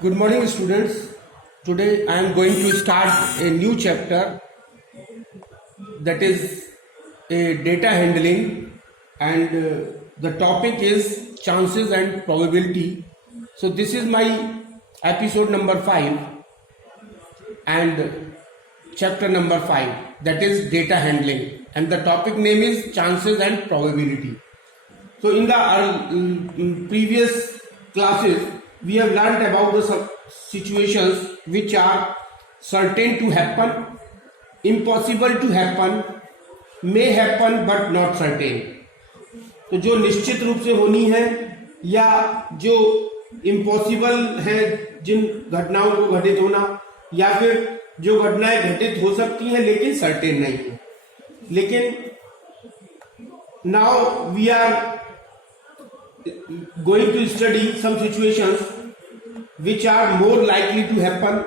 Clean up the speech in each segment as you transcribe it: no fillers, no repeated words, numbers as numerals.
Good morning, students. Today I am going to start a new chapter, that is a data handling, and the topic is chances and probability. So this is my episode number 5 and chapter number 5, that is data handling, and the topic name is chances and probability. So in the previous classes we have learnt about the situations which are certain to happen, impossible to happen, may happen but not certain. तो जो निश्चित रूप से होनी है या जो impossible है, जिन घटनाओं को घटित होना, या फिर जो घटनाएं घटित हो सकती हैं लेकिन सर्टेन नहीं है. लेकिन now we are going to study some situations which are more likely to happen,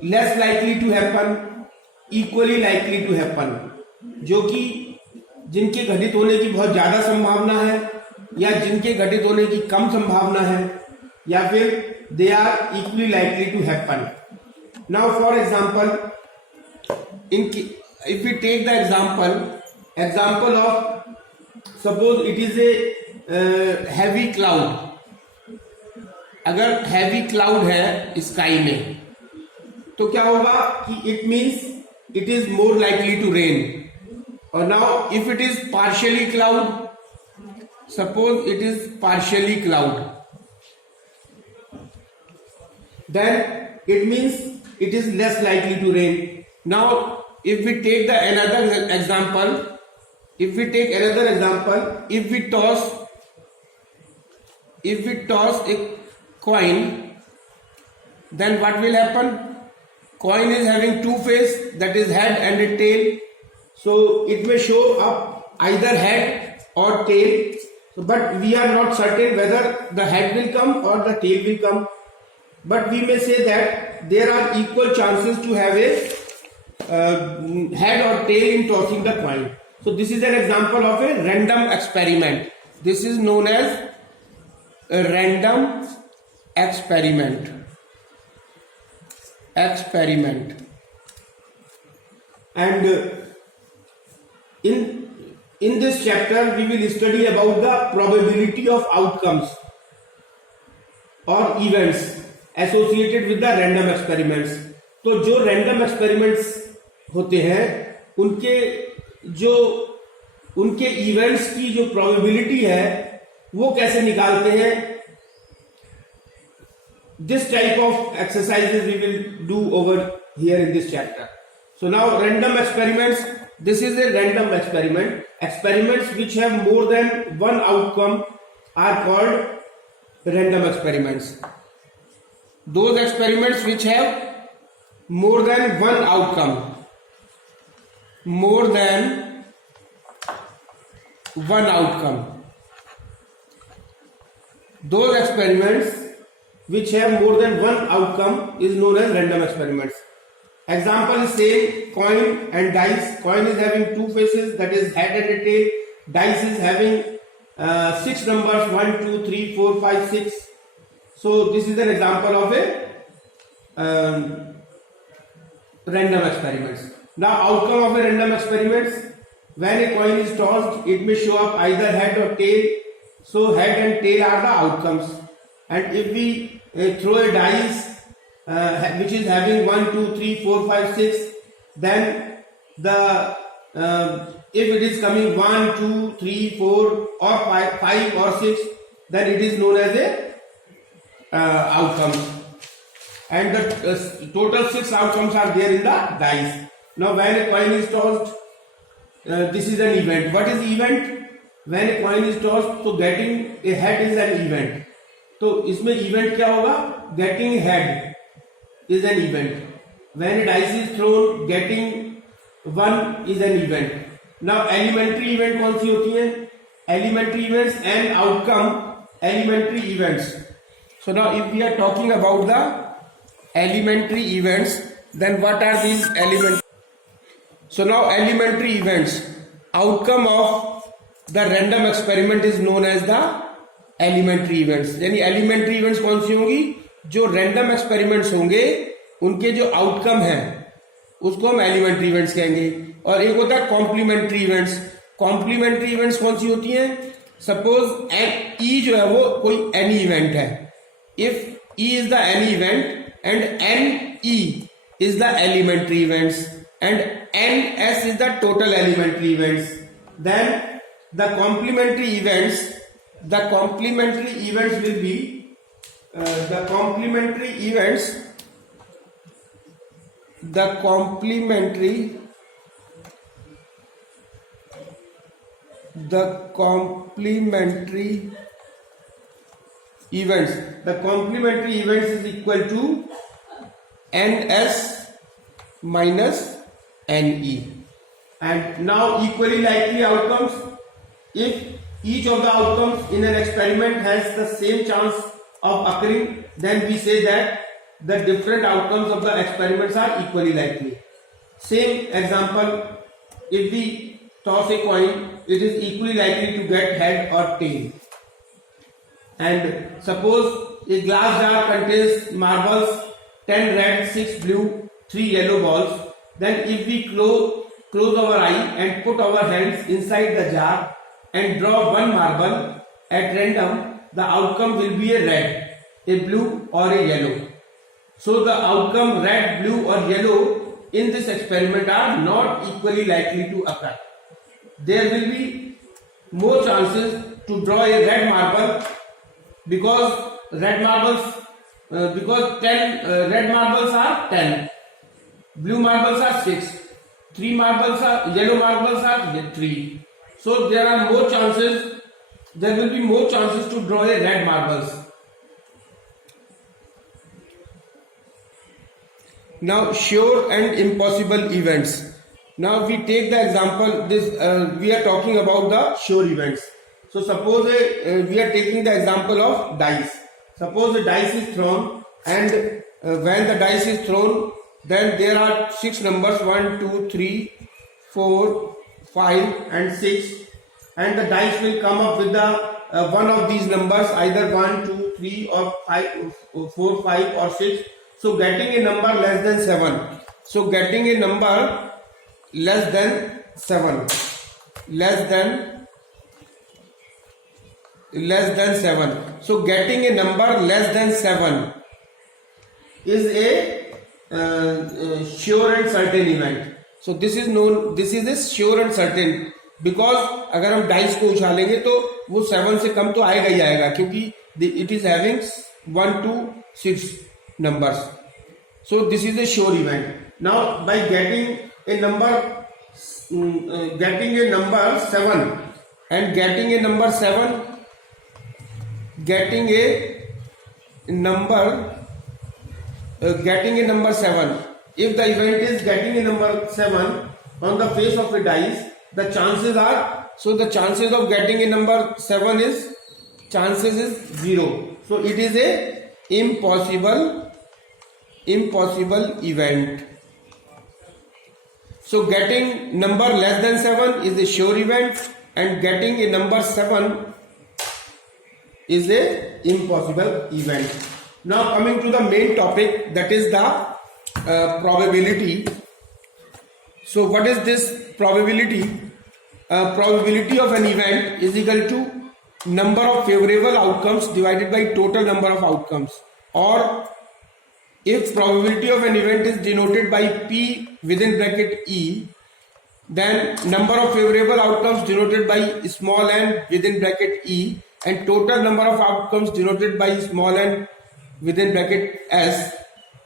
less likely to happen, equally likely to happen, जो कि जिनके घटित होने की बहुत ज्यादा संभावना है या जिनके घटित होने की कम संभावना है, या फिर they are equally likely to happen. Now for example, if we take the example of, suppose it is a heavy cloud. अगर हैवी क्लाउड है स्काई में तो क्या होगा कि it means it is more likely to rain. और now if it is partially cloud, suppose it is partially cloud, then it means it is less likely to rain. Now if we take the another example, if we toss a coin, then what will happen? Coin is having two faces, that is head and a tail, so it may show up either head or tail, but we are not certain whether the head will come or the tail will come, but we may say that there are equal chances to have a head or tail in tossing the coin. So this is an example of a random experiment. This is known as a random experiment. And in this chapter we will study about the probability of outcomes or events associated with the random experiments. तो जो random experiments होते हैं उनके events की जो probability है वो कैसे निकालते हैं. This type of exercises we will do over here in this chapter. So now random experiments. This is a random experiment. Experiments which have more than one outcome are called random experiments. Those experiments which have more than one outcome, those experiments which have more than one outcome is known as random experiments. Example is same coin and dice. Coin is having two faces, that is head and a tail. Dice is having 6 numbers, 1 2 3 4 5 6. So this is an example of a random experiments. Now outcome of a random experiments, when a coin is tossed it may show up either head or tail. So head and tail are the outcomes, and if we throw a dice which is having 1 2 3 4 5 6, then if it is coming 1 2 3 4 or 5 or 6, then it is known as a outcomes, and the total 6 outcomes are there in the dice. Now when a coin is tossed, this is an event. What is event? When a coin is tossed, तो getting a head is an event. तो इसमें event क्या होगा? Getting head is an event. When a dice is thrown, getting 1 is an event. Now elementary event कौन सी होती हैं? Elementary events and outcome elementary events. So now if we are talking about the elementary events, then what are these elementary? So now elementary events, outcome of the random experiment is known as the elementary events. यानी elementary events कौन सी होंगी? जो random experiments होंगे उनके जो outcome है उसको हम एलिमेंट्री इवेंट्स कहेंगे। और एक होता है कॉम्प्लीमेंट्री इवेंट्स। कॉम्प्लीमेंट्री इवेंट्स कौन सी होती हैं? सपोज ई जो है वो कोई एनी इवेंट है, if E is the any event and N E is the elementary events and ns is the total elementary events, then the complementary events will be the complementary events is equal to ns minus NE. And now equally likely outcomes, if each of the outcomes in an experiment has the same chance of occurring, then we say that the different outcomes of the experiments are equally likely. Same example, if we toss a coin, it is equally likely to get head or tail. And suppose a glass jar contains marbles, 10 red, 6 blue, 3 yellow balls. Then if we close our eye and put our hands inside the jar and draw one marble at random, the outcome will be a red, a blue or a yellow. So the outcome red, blue or yellow in this experiment are not equally likely to occur. There will be more chances to draw a red marble because 10 red marbles are 10. Blue marbles are 6, yellow marbles are 3. So there will be more chances to draw a red marbles. Now sure and impossible events. Now we take the example, we are talking about the sure events. So suppose we are taking the example of dice. Suppose the dice is thrown and when the dice is thrown, then there are 6 numbers 1, 2, 3, 4, 5 and 6, and the dice will come up with the one of these numbers, either 1, 2, 3 or 5, 4, 5 or 6. So getting a number less than 7. So getting a number less than 7 So getting a number less than 7 is a sure and certain event. So this is a sure and certain, because अगर हम dice को उछालेंगे तो वो 7 से कम तो आएगा ही आएगा, क्योंकि it is having 1 to 6 numbers. So this is a sure event. Now by getting a number 7 and getting a number 7, if the event is getting a number 7 on the face of a dice, the chances of getting a number 7 is 0. So it is a impossible event. So getting number less than 7 is a sure event and getting a number 7 is a impossible event. Now coming to the main topic, that is the probability. So what is this probability? Probability of an event is equal to number of favorable outcomes divided by total number of outcomes. Or if probability of an event is denoted by P within bracket E, then number of favorable outcomes denoted by small n within bracket E and total number of outcomes denoted by small n within bracket S,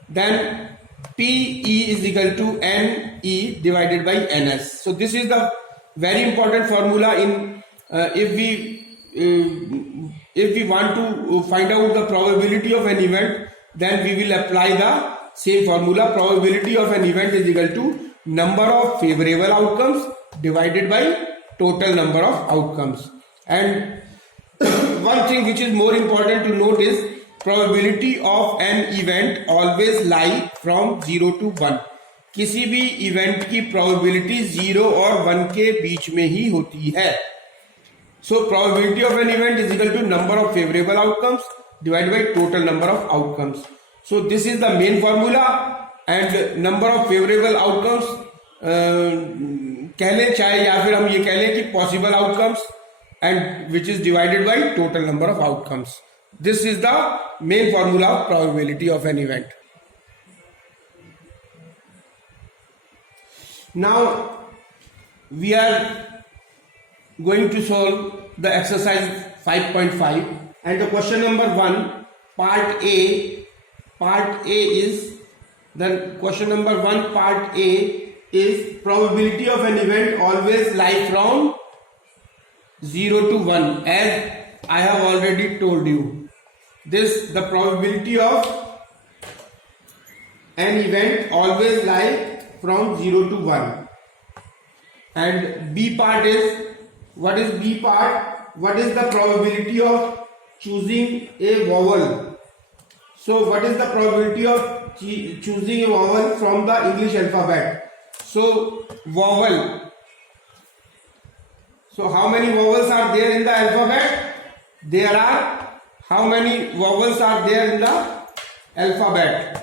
then PE is equal to NE divided by NS. So this is the very important formula in if we want to find out the probability of an event, then we will apply the same formula. Probability of an event is equal to number of favorable outcomes divided by total number of outcomes. And one thing which is more important to note is probability of an event always lie from 0 to 1. किसी भी event की probability 0 और 1 के बीच में ही होती है. So probability of an event is equal to number of favorable outcomes divided by total number of outcomes. So this is the main formula, and number of favorable outcomes कह लें चाहे, या फिर हम ये कह लें कि possible outcomes, and which is divided by total number of outcomes. This is the main formula of probability of an event. Now we are going to solve the exercise 5.5, and the question number 1, part A is, the question number 1 part A is probability of an event always lie from 0 to 1, as I have already told you. The probability of an event always lie from 0 to 1. And B part is, what is B part? What is the probability of choosing a vowel? So what is the probability of choosing a vowel from the English alphabet? So vowel. So how many vowels are there in the alphabet? There are, how many vowels are there in the alphabet?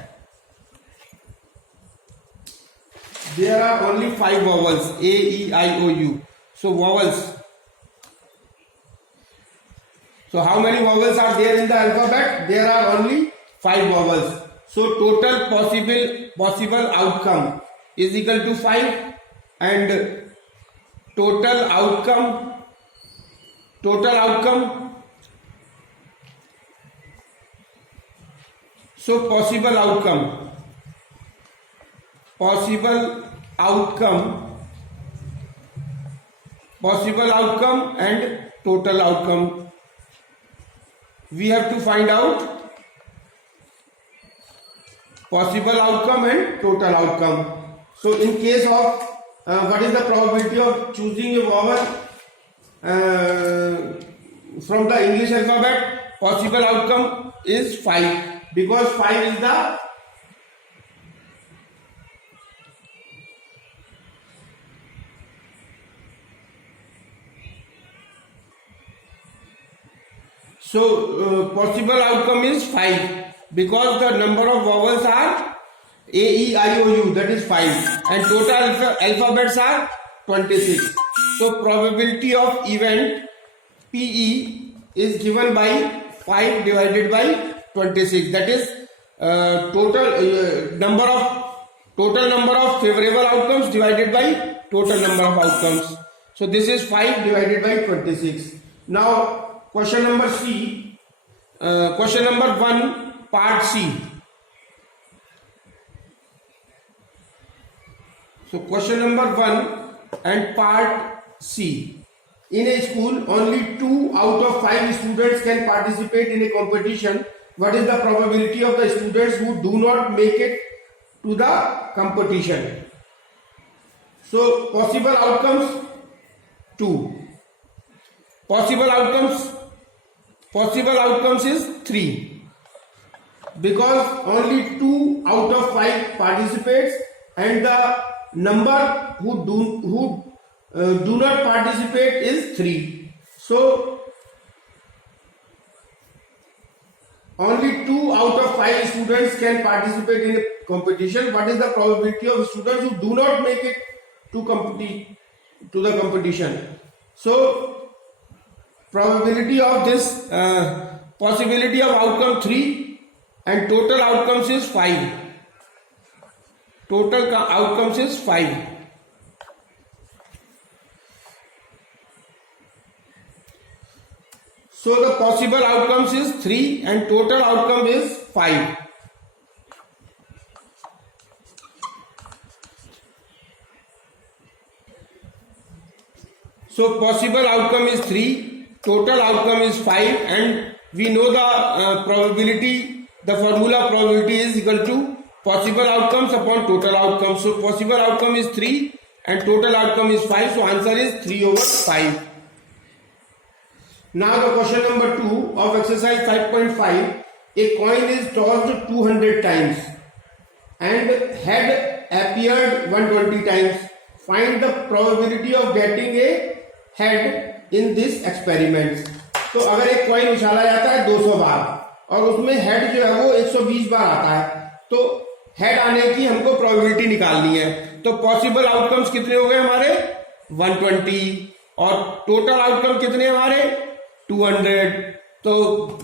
There are only 5 vowels, A, E, I, O, U. So vowels. So how many vowels are there in the alphabet? There are only 5 vowels. So total possible outcome is equal to 5, and total outcome, so possible outcome and total outcome. We have to find out possible outcome and total outcome. So in case of what is the probability of choosing a vowel from the English alphabet? Possible outcome is 5, because 5 is the possible outcome is 5, because the number of vowels are A, E, I, O, U, that is 5, and total alphabets are 26. So probability of event PE is given by 5 divided by 26, that is total number of favorable outcomes divided by total number of outcomes. So this is 5 divided by 26. Now question number C, question number 1 part C. So question number 1 and part C. In a school, only 2 out of 5 students can participate in a competition. What is the probability of the students who do not make it to the competition? So possible outcomes 2. Possible outcomes is 3, because only 2 out of 5 participates, and the number who do not participate is 3. So only 2 out of 5 students can participate in a competition. What is the probability of students who do not make it to the competition? So probability of this possibility of outcome 3, and total outcomes is 5. Total outcomes is 5. So the possible outcomes is 3 and total outcome is 5. So possible outcome is 3, total outcome is 5, and we know the probability, the formula probability is equal to possible outcomes upon total outcomes. So possible outcome is 3 and total outcome is 5. So answer is 3/5. Now the question number 2 of exercise 5.5. A coin is tossed 200 times and head appeared 120 times. Find the probability of getting a head in this experiment. तो अगर एक coin उछाला जाता है 200 बार और उसमें head जो है वो 120 बार आता है, तो हेड आने की हमको प्रोबेबिलिटी निकालनी है। तो पॉसिबल आउटकम्स कितने हो गए हमारे 120 और टोटल आउटकम कितने हमारे 200। तो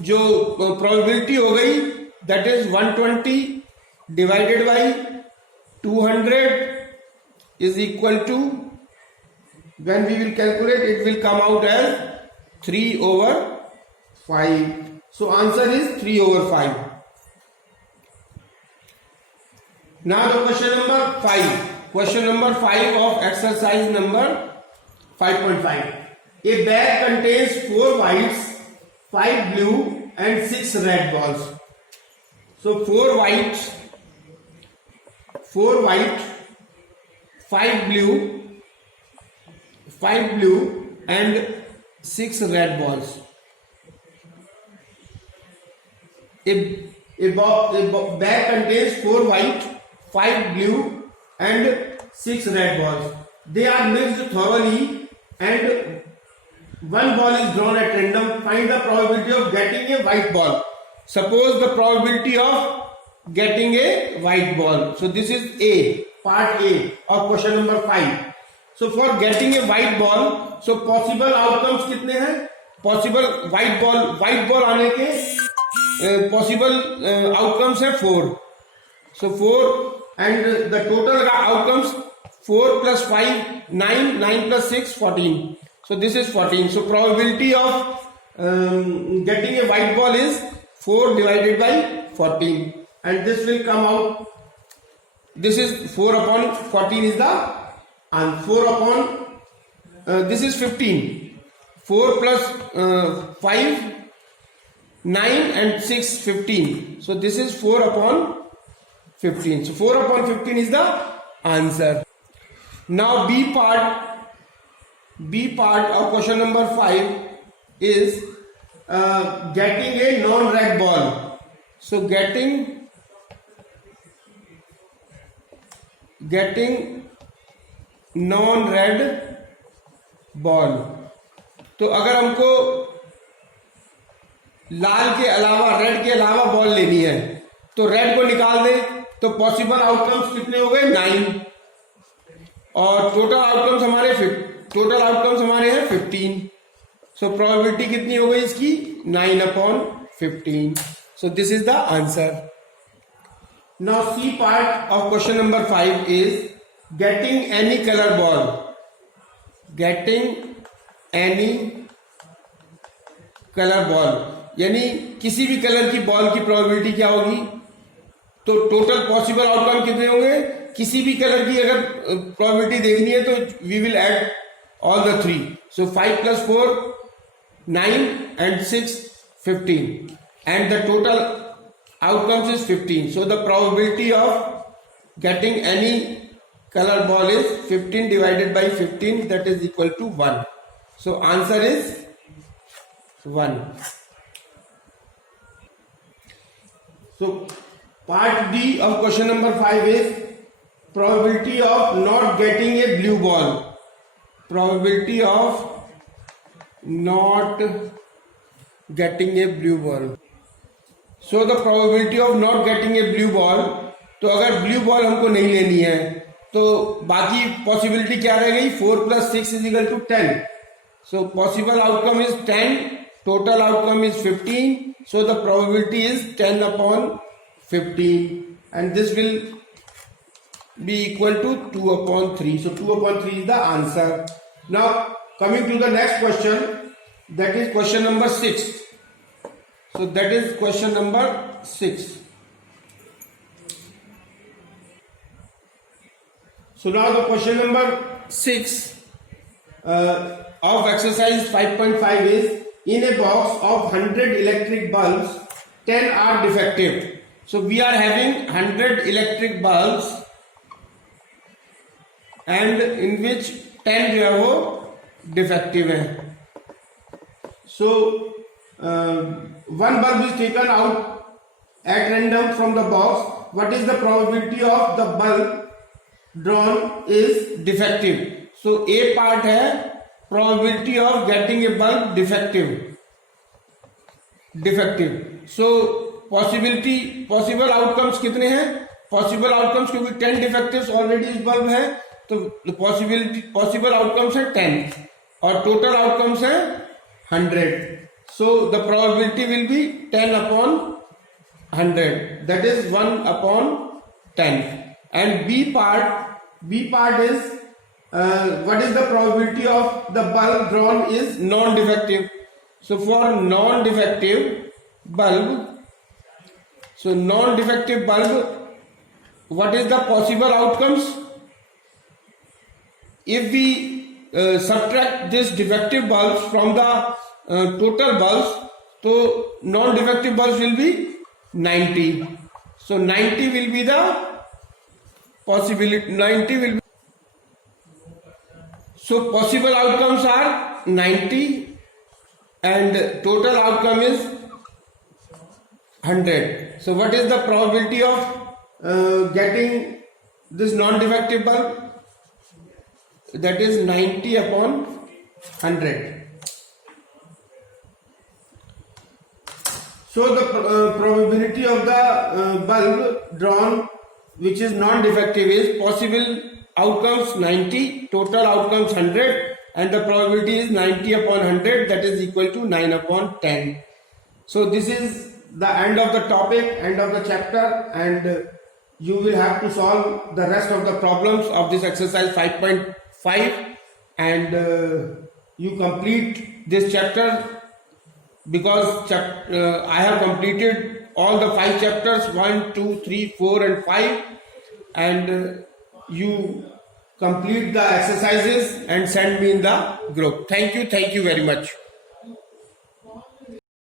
जो प्रोबेबिलिटी हो गई that is 120 divided by 200 is equal to, when we will calculate it will come out as 3/5. So answer is 3/5. Now the question number 5. Question number 5 of exercise number 5.5. A bag contains 4 whites, 5 blue and 6 red balls. So 4 white, 5 blue and 6 red balls. A bag contains 4 white, 5 blue and 6 red balls. They are mixed thoroughly and one ball is drawn at random. Find the probability of getting a white ball. Suppose the probability of getting a white ball. So this is A, part A of question number 5. So for getting a white ball, so possible outcomes कितने हैं? Possible white ball आने के possible outcomes है 4. So 4 and the total outcomes 4 plus 5 9, 9 plus 6 14. So this is 14. So probability of getting a white ball is 4 divided by 14, and this will come out. This is 4 upon 14 is the, and 4 upon this is 15. 4 plus 5 9 and 6 15. So this is 4 upon 15. So 4 upon 15 is the answer. Now B part of question number 5 is getting a non-red ball. So getting non-red ball. तो अगर हमको लाल के अलावा, red के अलावा ball लेनी है तो रेड को निकाल दें, तो पॉसिबल आउटकम्स कितने हो गए 9 और टोटल आउटकम्स हमारे हैं 15. सो प्रोबेबिलिटी कितनी हो गई इसकी 9 upon 15. So this is the answer. Now C part of question number 5 is getting any color ball. Getting any color ball यानी किसी भी कलर की बॉल की प्रोबेबिलिटी क्या होगी, तो टोटल पॉसिबल आउटकम कितने होंगे, किसी भी कलर की अगर प्रोबेबिलिटी देखनी है तो we will add all the 3. So 5 plus 4 9 and 6 15 and the total outcomes is 15. So the probability of getting any color ball is 15 divided by 15, that is equal to 1. So answer is 1. So part D of question number 5 is probability of not getting a blue ball. Probability of not getting a blue ball. So the probability of not getting a blue ball, तो अगर blue ball हमको नहीं लेनी है तो बाकी possibility क्या रह गई, 4 plus 6 is equal to 10. So possible outcome is 10, total outcome is 15. So the probability is 10 upon 15 and this will be equal to 2 upon 3. So 2 upon 3 is the answer. Now coming to the next question, that is question number 6. So that is question number 6. So now the question number 6 of exercise 5.5 is, in a box of 100 electric bulbs 10 are defective. So we are having 100 electric bulbs and in which 10 जो है वो defective है. So one bulb is taken out at random from the box. What is the probability of the bulb drawn is defective? So A part है probability of getting a bulb defective. So possible outcomes कितने हैं? Possible outcomes, क्योंकि 10 डिफेक्टिव्स already इस bulb है, तो possible outcomes है 10 और total outcomes है 100. So the probability will be 10 upon 100, that is 1 upon 10. And B part is what is the probability of the bulb drawn is non-defective. So for non-defective bulb, what is the possible outcomes? If we subtract this defective bulbs from the total bulbs, so non-defective bulbs will be 90. So 90 will be the possibility. 90 will be. So possible outcomes are 90 and total outcome is 100. So what is the probability of getting this non-defective bulb? That is 90 upon 100. So the probability of the bulb drawn which is non-defective is possible outcomes 90, total outcomes 100, and the probability is 90 upon 100, that is equal to 9 upon 10. So this is the end of the topic, end of the chapter, and you will have to solve the rest of the problems of this exercise 5.5, and you complete this chapter, because I have completed all the 5 chapters 1, 2, 3, 4 and 5, and you complete the exercises and send me in the group. Thank you very much.